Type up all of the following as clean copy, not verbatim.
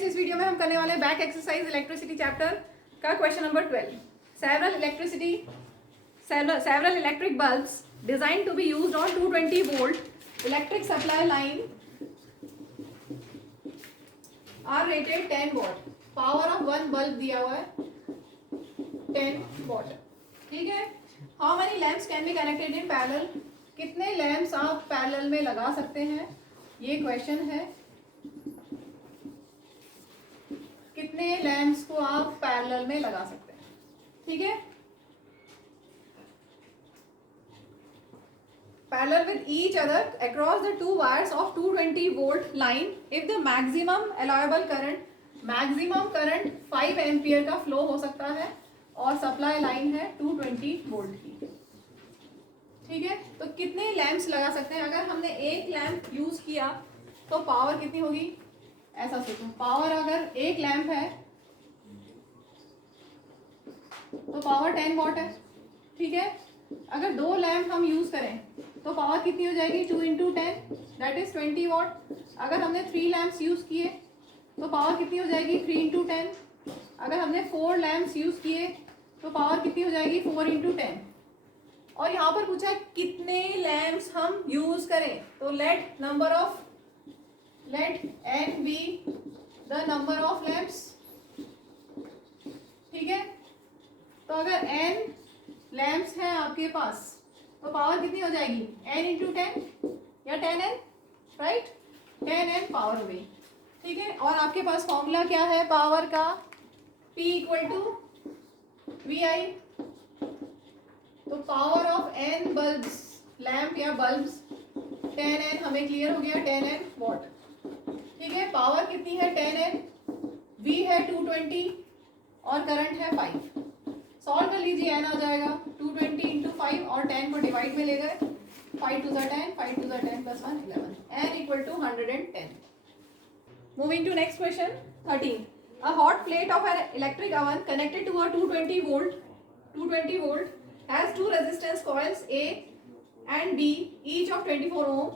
Students, इस video में हम करने वाले हैं बैक एक्सरसाइज इलेक्ट्रिसिटी चैप्टर का question number 12। several electric bulbs designed to be used on 220 volt electric supply line are rated 10 watt। Power of one bulb दिया हुआ है 10 watt। ठीक है। How many lamps can be connected in parallel? कितने lamps आप parallel में लगा सकते हैं, ये क्वेश्चन है। कितने लैंप्स को आप पैरेलल में लगा सकते हैं? ठीक है। Parallel with each other across the two wires of 220 volt line if the maximum allowable current, maximum current 5 ampere का फ्लो हो सकता है और सप्लाई लाइन है 220 वोल्ट की। ठीक है। तो कितने लैंप्स लगा सकते हैं? अगर हमने एक लैंप यूज किया तो पावर कितनी होगी? ऐसा सोचो, पावर अगर एक लैंप है तो पावर 10 वॉट है। ठीक है। अगर दो लैंप हम यूज करें तो पावर कितनी हो जाएगी? 2 इंटू 10 दैट इज 20 वॉट। अगर हमने 3 लैंप्स यूज किए तो पावर कितनी हो जाएगी? 3 इंटू 10। अगर हमने 4 लैंप्स यूज किए तो पावर कितनी हो जाएगी? 4 इंटू 10। और यहाँ पर पूछा है कितने लैंप्स हम यूज करें, तो let n be the number of lamps। ठीक है। तो अगर n लैंप्स हैं आपके पास तो पावर कितनी हो जाएगी? n इंटू 10 या 10n, राइट? 10n पावर हो गई। ठीक है। और आपके पास फॉर्मूला क्या है पावर का? P equal to VI। तो power of n bulbs, lamp या बल्ब्स 10n, हमें क्लियर हो गया 10n वॉट। ठीक है। पावर कितनी है? 10n, V है 220 और करंट है 5। सॉल्व कर लीजिए, n आ जाएगा 220 इंटू 5 और 10 को डिवाइड में ले गए, 5 to the 10, 5 to the 10 plus 1 11, n equal to 110। Moving to next question 13। A hot plate of an electric oven connected to a 220 volt has two resistance coils A and B each of 24 ohm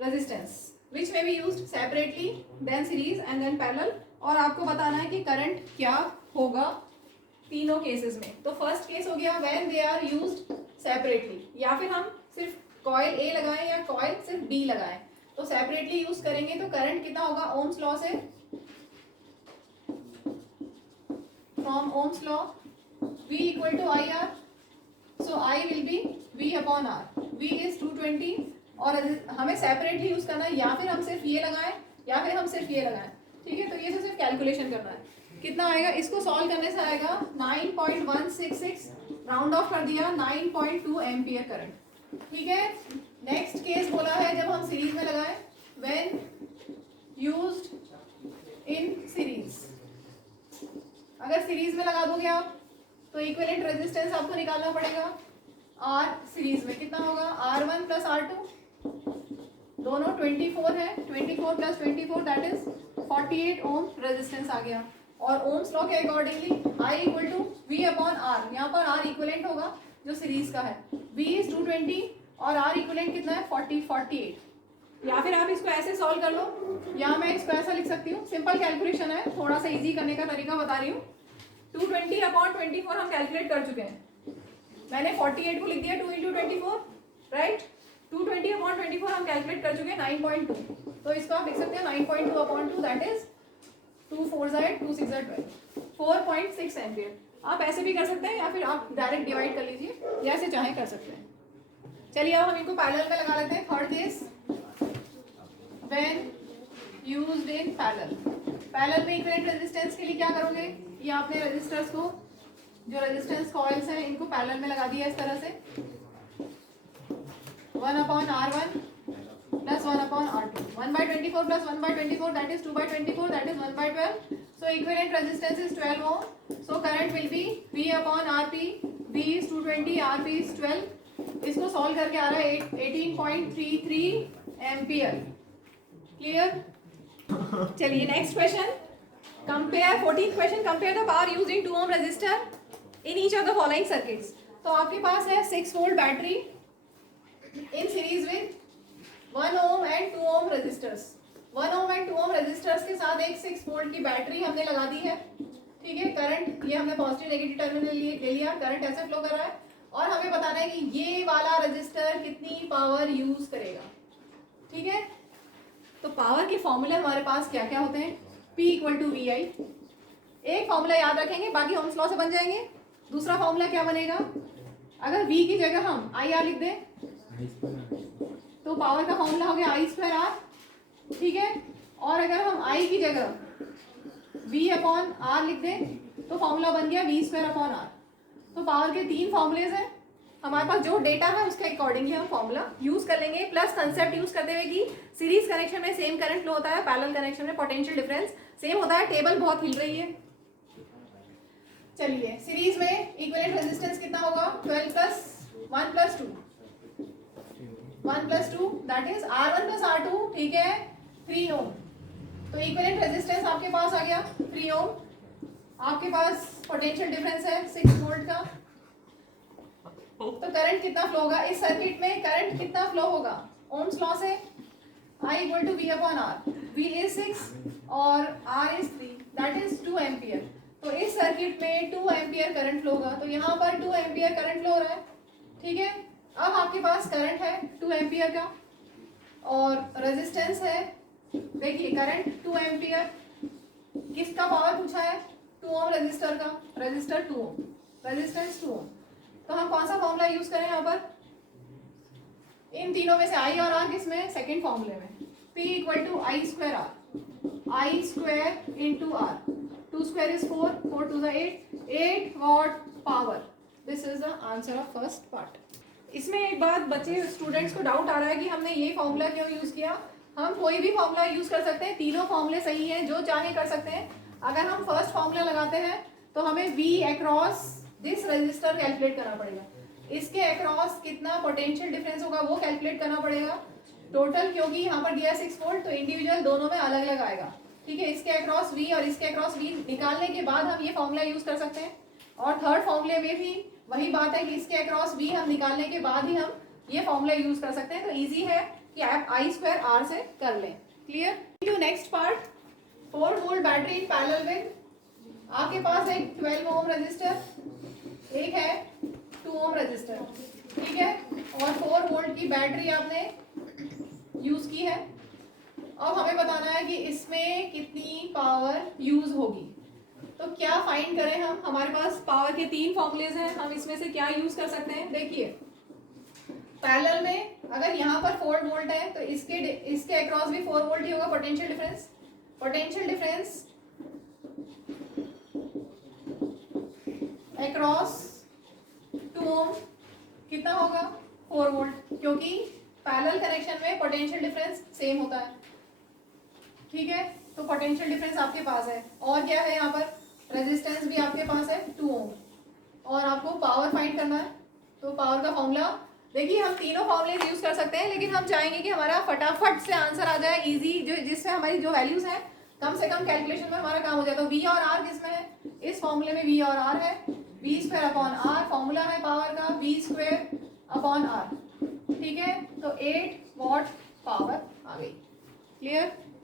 resistance which may be used separately then series and then parallel। और आपको बताना है कि current क्या होगा तीनों cases में। तो फर्स्ट केस हो गया when they are used separately, या फिर हम सिर्फ कॉइल ए लगाएं या कॉइल सिर्फ बी लगाएं। तो सेपरेटली यूज करेंगे तो करंट कितना होगा? ओम्स लॉ से, from Ohm's law V equal to I R. So I will be V upon R। V is 220 और हमें सेपरेटली यूज करना है, या फिर हम सिर्फ ये लगाएं या फिर हम सिर्फ ये लगाएं। ठीक है। तो ये सिर्फ कैलकुलेशन करना है। कितना आएगा? इसको सॉल्व करने से आएगा 9.166, राउंड ऑफ कर दिया 9.2 एम्पियर करंट। ठीक है। नेक्स्ट केस बोला है जब हम सीरीज में लगाएं, व्हेन यूज्ड इन सीरीज। अगर सीरीज में लगा दोगे आप तो इक्विवेलेंट रेजिस्टेंस आपको निकालना पड़ेगा। R सीरीज में कितना होगा? R1 प्लस R2, दोनों 24 है, 24 plus 24 that is 48 ohm resistance आ गया। और ओम्स लॉ के accordingly I equal to V upon R, यहाँ पर R इक्विवेलेंट होगा जो सीरीज का है। V इज 220 और R इक्विवेलेंट कितना है? 48। या फिर आप इसको ऐसे सॉल्व कर लो, या मैं इसको ऐसा लिख सकती हूँ। सिंपल कैलकुलेशन है, थोड़ा सा इजी करने का तरीका बता रही हूँ। 220 अपॉन 24 हम कैलकुलेट कर चुके हैं। मैंने 48 को लिख दिया 2 इंटू 24, राइट? 220 अपॉन 24 हम कैलकुलेट कर चुके हैं 9.2। तो इसको आप लिख सकते हैं 9.2 अपॉन 2 दैट इज 2 4 2 6 12, 4.6 एम्पियर। आप ऐसे भी कर सकते हैं या फिर आप डायरेक्ट डिवाइड कर लीजिए, या ऐसे चाहे कर सकते हैं। चलिए अब हम इनको पैरेलल में लगा लेते हैं। Third case when used in parallel. Parallel में इक्विवेलेंट रेजिस्टेंस के लिए क्या करोगे? ये आपने रेजिस्टर्स को, जो रेजिस्टेंस कॉइल्स हैं, इनको पैरेलल में लगा दिया इस तरह से। 1 upon R1 plus 1 upon R2, 1/24 plus 1/24 that is 2/24 that is 1/12। So equivalent resistance is 12 ohm. So current will be V upon RP। V is 220, RP is 12। इसको सॉल्व करके आ रहा है 18.33 एम्पियर। क्लियर? चलिए next question, compare 14th question, compare the power used in 2 ohm resistor in each of the following circuits. तो आपके पास है 6 volt battery in series with 1 ohm and 2 ohm resistors. 1 ohm and 2 ohm resistors के साथ एक 6 volt की battery हमने लगा दी है, ठीक है। करंट ये हमने पॉजिटिव नेगेटिव टर्मिनल ले लिया, करंट ऐसे फ्लो कर रहा है और हमें बताना है कि ये वाला रेजिस्टर कितनी पावर यूज करेगा, ठीक है। तो पावर के फॉर्मूले हमारे पास क्या क्या होते हैं, P इक्वल टू वी आई, एक फॉर्मूला याद रखेंगे, बाकी ओम्स लॉ से बन जाएंगे। दूसरा फॉर्मूला क्या बनेगा, अगर V की जगह हम आई आर लिख दें तो पावर का फॉर्मूला हो गया आई स्क्वायर आर, ठीक है। और अगर हम I की जगह V अपॉन आर लिख दें तो फॉर्मूला बन गया V स्क्वायर अपॉन आर। तो पावर के 3 फॉर्मूलेज हैं हमारे पास, जो डेटा है उसके अकॉर्डिंगली हम फॉर्मूला यूज कर लेंगे, प्लस कंसेप्ट यूज करते हुए कि सीरीज कनेक्शन में सेम करंट फ्लो होता है, पैरेलल कनेक्शन में पोटेंशियल डिफरेंस सेम होता है। टेबल बहुत हिल रही है। चलिए, सीरीज में इक्विवेलेंट रेजिस्टेंस कितना होगा, 12 plus 1 plus 2, 1 plus 2 that is R1 plus R2, ठीक है, 3 ओम। तो इक्विवेलेंट रेजिस्टेंस आपके पास आ गया 3 ओम। आपके पास पोटेंशियल डिफरेंस है 6 वोल्ट का। तो करंट कितना फ्लो होगा इस सर्किट में, करंट कितना फ्लो होगा ओम्स लॉ से, I equal to V upon R, V is 6 और R is 3 that is 2 ampere. तो इस सर्किट में 2 एम्पियर करंट फ्लो होगा, तो यहाँ पर 2 एम्पियर करंट फ्लो हो रहा है, ठीक है। अब आपके पास करंट है 2 एम्पियर का और रेजिस्टेंस है, देखिए करंट 2 एम्पियर, किसका पावर पूछा है, 2 ओम रेजिस्टर का, रेजिस्टर 2 ओम, रेजिस्टेंस 2 ओम। तो हम कौन सा फॉर्मूला यूज करें यहाँ पर, इन तीनों में से आई और आर किस में, सेकेंड फॉर्मूले में, P equal to I square R, I square into R, 2 square is 4, 4 to the 8 watt power. This is the answer of first part. इसमें एक बात बच्चे स्टूडेंट्स को डाउट आ रहा है कि हमने ये फॉर्मूला क्यों यूज किया। हम कोई भी फॉर्मूला यूज कर सकते हैं, तीनों फॉर्मूले सही हैं, जो चाहे कर सकते हैं। अगर हम फर्स्ट फॉर्मूला लगाते हैं तो हमें V across this register calculate करना पड़ेगा, इसके अक्रॉस कितना पोटेंशियल डिफरेंस होगा वो कैलकुलेट करना पड़ेगा टोटल, क्योंकि यहाँ पर दिया है 6 वोल्ट, तो इंडिविजुअल दोनों में अलग अलग आएगा, ठीक है। इसके अक्रॉस V और इसके अक्रॉस V निकालने के बाद हम ये फॉर्मूला यूज कर सकते हैं। और थर्ड फॉर्मूले में भी वही बात है कि इसके अक्रॉस V हम निकालने के बाद ही हम ये फॉर्मूला यूज कर सकते हैं। तो इजी है कि आप आई स्क्वायर आर से कर लें। Clear. To next part, 4 volt battery in parallel with, आपके पास एक 12 ओम रजिस्टर, एक है 2 ओम रजिस्टर, ठीक है, और 4 वोल्ट की बैटरी आपने यूज की है। अब हमें बताना है कि इसमें कितनी पावर यूज होगी। तो क्या फाइंड करें हम, हमारे पास पावर के 3 फॉर्मूलेज हैं, हम इसमें से क्या यूज कर सकते हैं। देखिए पैरेलल में अगर यहाँ पर 4 वोल्ट है तो इसके अक्रॉस भी 4 वोल्ट ही होगा potential difference. Potential difference across 2 ओम कितना होगा, 4 वोल्ट, क्योंकि पैरेलल कनेक्शन में पोटेंशियल डिफरेंस सेम होता है, ठीक है। तो पोटेंशियल डिफरेंस आपके पास है, और क्या है यहाँ पर रेजिस्टेंस भी आपके पास है 2 ओम, और आपको पावर फाइंड करना है। तो पावर का फॉर्मूला देखिए, हम तीनों फॉर्मूले यूज कर सकते हैं, लेकिन हम चाहेंगे कि हमारा फटाफट से आंसर आ जाए इजी, जो जिससे हमारी जो वैल्यूज हैं कम से कम कैलकुलेशन में हमारा काम हो जाए। तो V और R किसमें है, इस फॉर्मूले में V और R है, V square upon R formula है पावर का, V स्क्वायर अपॉन R, ठीक है। तो 8 वॉट पावर आ गई। क्लियर।